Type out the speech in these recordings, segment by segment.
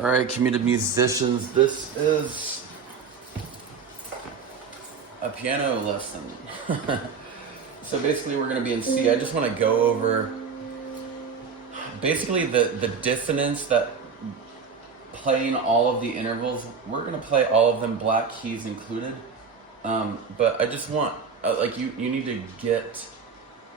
All right, committed musicians, this is a piano lesson. So basically we're going to be in C. I just want to go over basically the dissonance that playing all of the intervals. We're going to play all of them, black keys included. But I just want, you need to get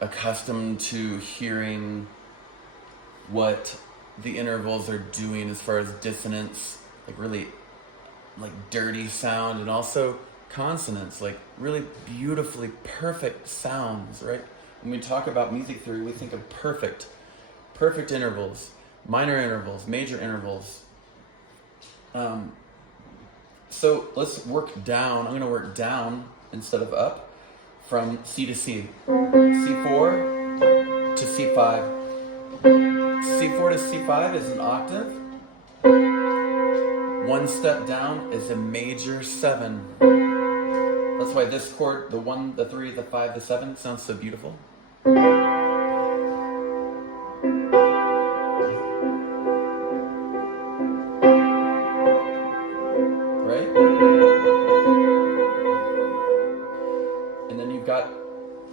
accustomed to hearing what the intervals are doing as far as dissonance, like really like dirty sound, and also consonants, like really beautifully perfect sounds, right? When we talk about music theory, we think of perfect intervals, minor intervals, major intervals. So let's work down. I'm going to work down instead of up from C to C. C4 to C5. C4 to C5 is an octave. One step down is a major 7. That's why this chord, the 1, the 3, the 5, the 7, sounds so beautiful. Right? And then you've got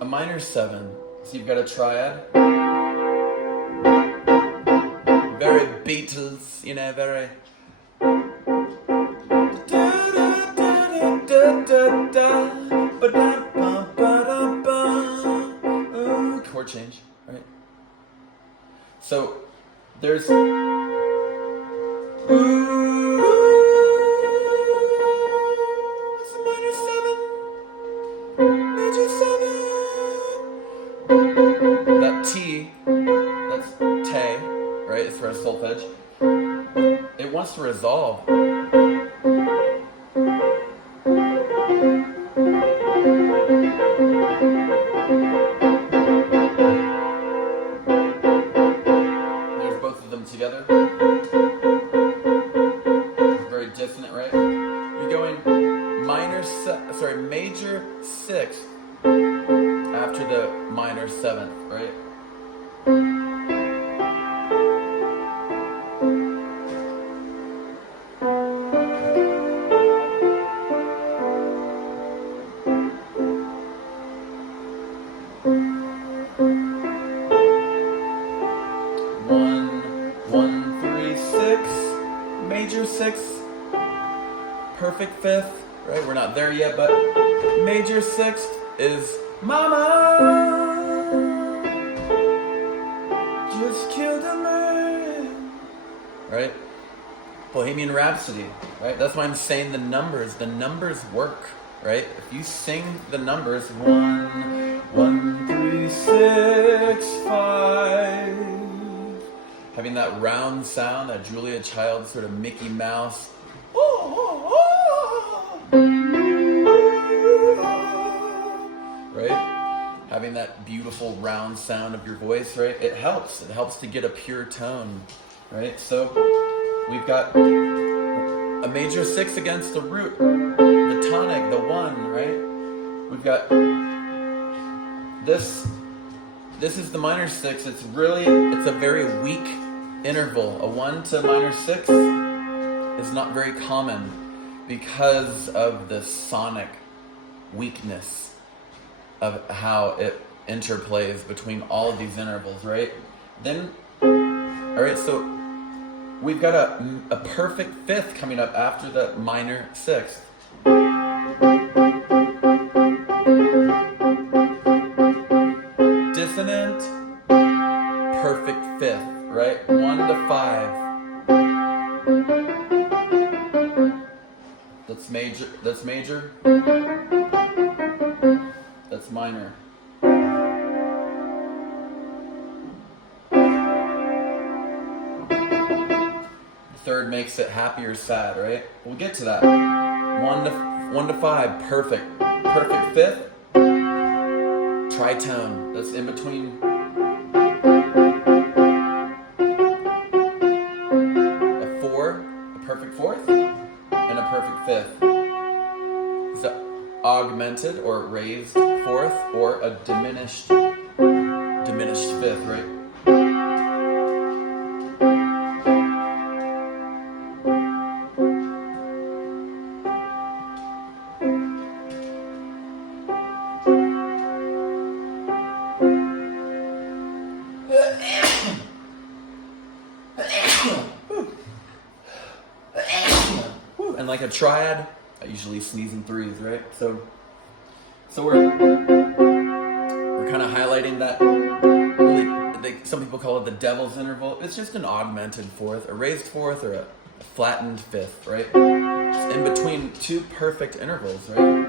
a minor 7. So you've got a triad. Very Beatles, you know, very... Chord change, right? So there's it's a minor 7, major 7. That T, that's te, right? It's for a solfege. It wants to resolve. There's both of them together. Very dissonant, right? You're going major 6 after the minor 7th, right? Major 6, perfect 5th, right? We're not there yet, but major 6th is Mama just killed a man, right? Bohemian Rhapsody, right? That's why I'm saying the numbers. The numbers work, right? If you sing the numbers, 1, 1, 3, 6, 5. Having that round sound, that Julia Child sort of Mickey Mouse. Right? Having that beautiful round sound of your voice, right? It helps. It helps to get a pure tone, right? So we've got a major 6 against the root, the tonic, the 1, right? We've got this. This is the minor 6. It's a very weak interval. A 1 to minor 6 is not very common because of the sonic weakness of how it interplays between all of these intervals, right? Then, all right, so we've got a perfect 5th coming up after the minor 6th. Dissonant, perfect 5th, right? 1 to 5. That's major. That's major. That's minor. The third makes it happy or sad, right? We'll get to that. 1 to 5, perfect. Perfect 5th. Tritone, that's in between a 4, a perfect 4th, and a perfect 5th. It's an augmented or raised 4th or a diminished 5th, right? and like a triad, I usually sneeze in threes, right? So we're kind of highlighting that. Really, some people call it the devil's interval. It's just an augmented fourth, a raised fourth, or a flattened fifth, right? It's in between two perfect intervals, right?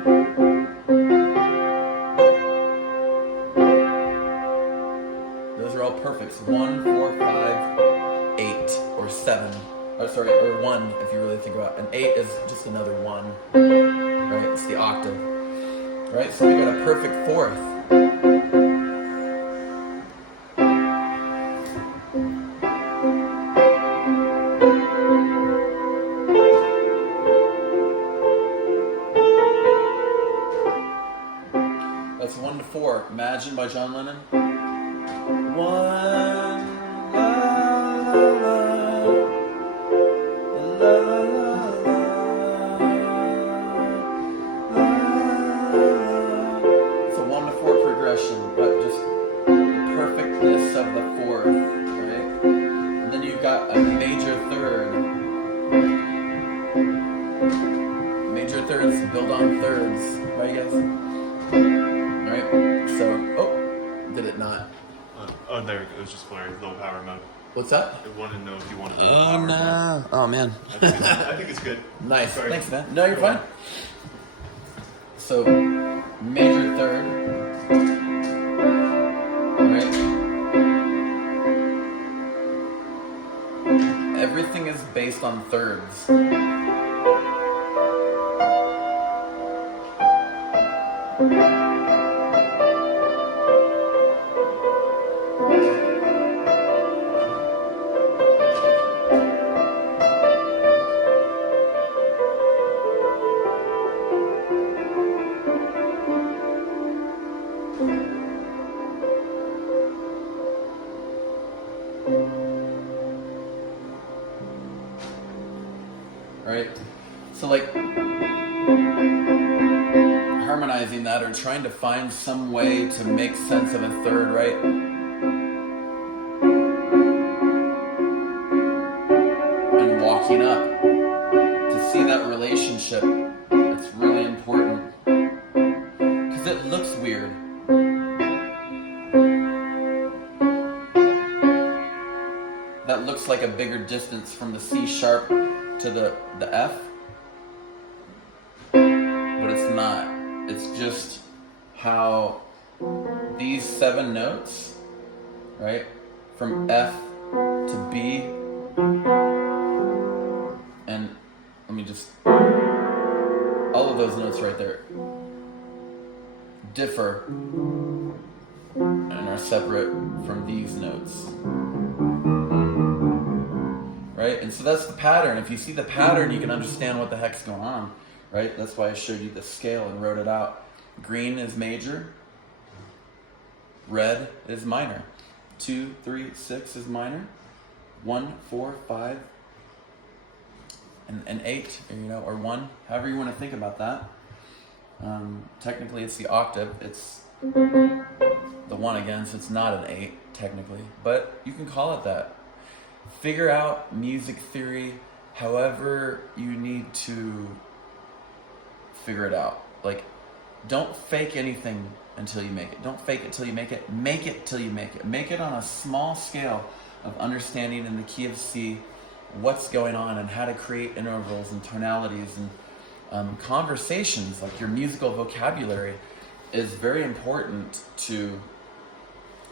Those are all perfects. 1, 4, 5, 8, or 7. Oh, sorry, or 1 if you really think about it. An 8 is just another 1, right? It's the octave, right? So we got a perfect fourth. That's 1 to 4. Imagine by John Lennon. 1. It's a 1 to 4 progression, but just the perfectness of the fourth, right? And then you've got a major third. Major thirds build on thirds, right, guys? Right? So, did it not? There it was just blurry. Low power mode. What's that? I wanted to know if you wanted to. Oh, no. Oh, man. I think it's good. Nice. Sorry. Thanks, man. No, you're fine. So, major third. Right? Everything is based on thirds. Right? So like harmonizing that or trying to find some way to make sense of a third, right? And walking up to see that relationship, it's really important. Because it looks weird. That looks like a bigger distance from the C sharp to the F, but it's not. It's just how these 7 notes, right, from F to B, and let me just, all of those notes right there differ and are separate from these notes. Right? And so that's the pattern. If you see the pattern, you can understand what the heck's going on, right? That's why I showed you the scale and wrote it out. Green is major. Red is minor. 2, 3, 6 is minor. 1, 4, 5, and 8, or 1, however you want to think about that. Technically, it's the octave. It's the 1 again, so it's not an 8, technically. But you can call it that. Figure out music theory however you need to figure it out. Like, don't fake anything until you make it. Don't fake it till you make it. Make it till you make it. Make it on a small scale of understanding in the key of C what's going on and how to create intervals and tonalities and conversations. Like your musical vocabulary is very important to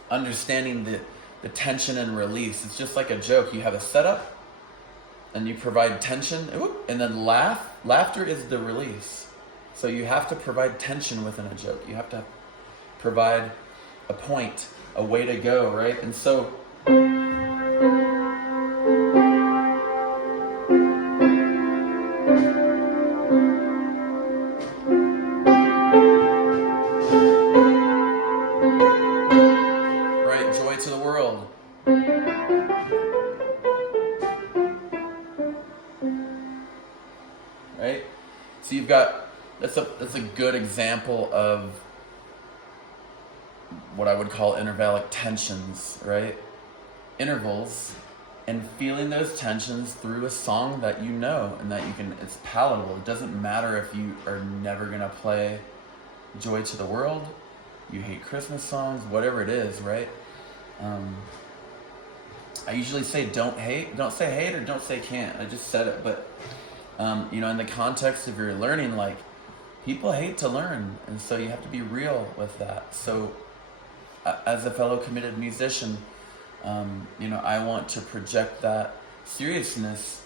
understanding the tension and release. It's just like a joke. You have a setup and you provide tension and then laughter is the release. So you have to provide tension within a joke. You have to provide a point, a way to go, right? And so joy to the world. Right? So you've got, that's a good example of what I would call intervallic tensions, right? Intervals and feeling those tensions through a song that you know and that it's palatable. It doesn't matter if you are never gonna play Joy to the World, you hate Christmas songs, whatever it is, right? I usually say don't say hate or don't say can't. I just said it, but in the context of your learning, like, people hate to learn, and so you have to be real with that. So as a fellow committed musician, I want to project that seriousness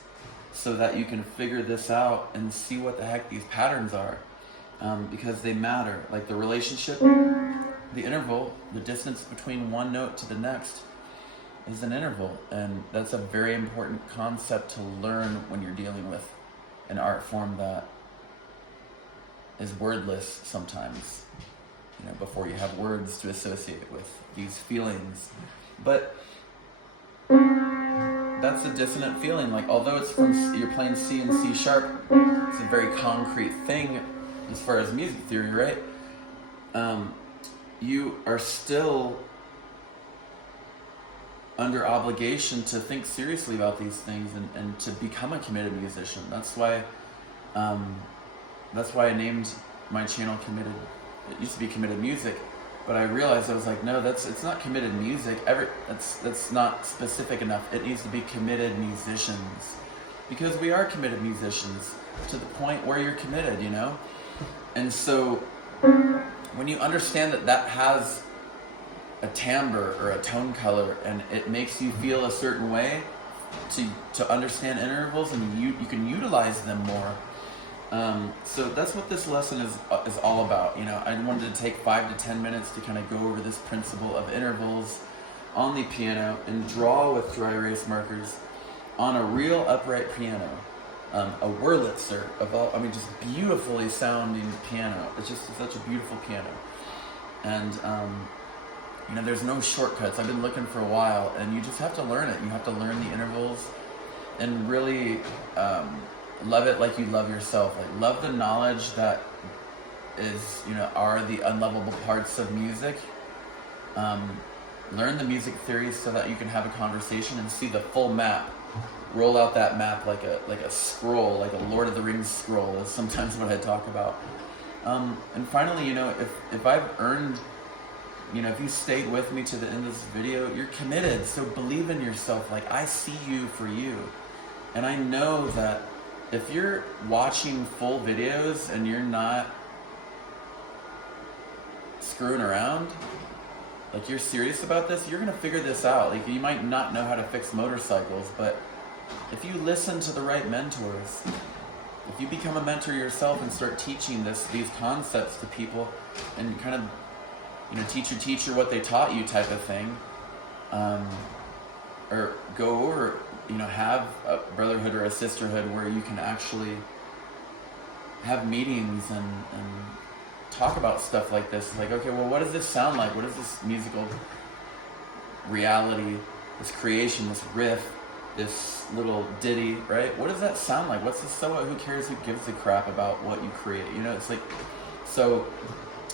so that you can figure this out and see what the heck these patterns are, because they matter. Like the relationship, the interval, the distance between one note to the next is an interval, and that's a very important concept to learn when you're dealing with an art form that is wordless sometimes, before you have words to associate with these feelings. But that's a dissonant feeling. Like, although you're playing C and C sharp, it's a very concrete thing as far as music theory, right? You are still under obligation to think seriously about these things and to become a committed musician. That's why I named my channel Committed. It used to be Committed Music, but I realized, I was like, no, it's not committed music. That's not specific enough. It needs to be committed musicians, because we are committed musicians to the point where you're committed, And so when you understand that has a timbre or a tone color, and it makes you feel a certain way to understand intervals, and you can utilize them more. So that's what this lesson is all about. I wanted to take 5 to 10 minutes to kind of go over this principle of intervals on the piano and draw with dry erase markers on a real upright piano, a Wurlitzer just beautifully sounding piano. It's just such a beautiful piano, and there's no shortcuts. I've been looking for a while, and you just have to learn it. You have to learn the intervals and really love it like you love yourself. Like, love the knowledge that are the unlovable parts of music. Learn the music theory so that you can have a conversation and see the full map. Roll out that map like a scroll, like a Lord of the Rings scroll is sometimes what I talk about. And finally, if I've earned, if you stayed with me to the end of this video, you're committed. So believe in yourself. Like, I see you for you. And I know that if you're watching full videos and you're not screwing around, like, you're serious about this, you're going to figure this out. Like, you might not know how to fix motorcycles, but if you listen to the right mentors, if you become a mentor yourself and start teaching these concepts to people, and kind of, teach your teacher what they taught you type of thing, or go over, have a brotherhood or a sisterhood where you can actually have meetings and talk about stuff like this. Like, okay, well, what does this sound like? What is this musical reality, this creation, this riff, this little ditty, right? What does that sound like? What's this? So what? Who cares? Who gives a crap about what you create? It's like, so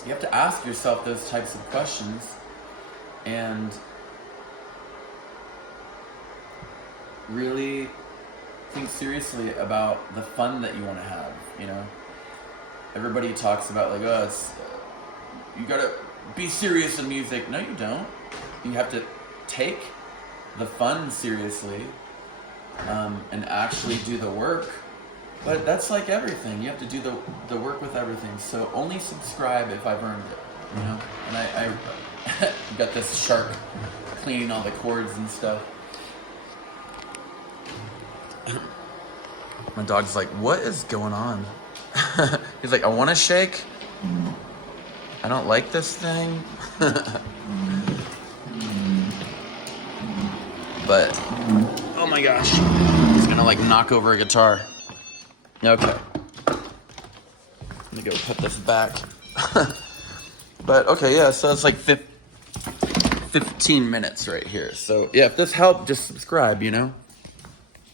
you have to ask yourself those types of questions, and really think seriously about the fun that you want to have. Everybody talks about, like, you gotta be serious in music. No, you don't. You have to take the fun seriously, and actually do the work. But that's like everything. You have to do the work with everything. So only subscribe if I've earned it, And I got this shark cleaning all the cords and stuff. My dog's like, what is going on? He's like, I want to shake. I don't like this thing. But, oh my gosh, he's gonna like knock over a guitar. Okay. Let me go put this back. But okay, yeah, so it's like 15 minutes right here. So yeah, if this helped, just subscribe,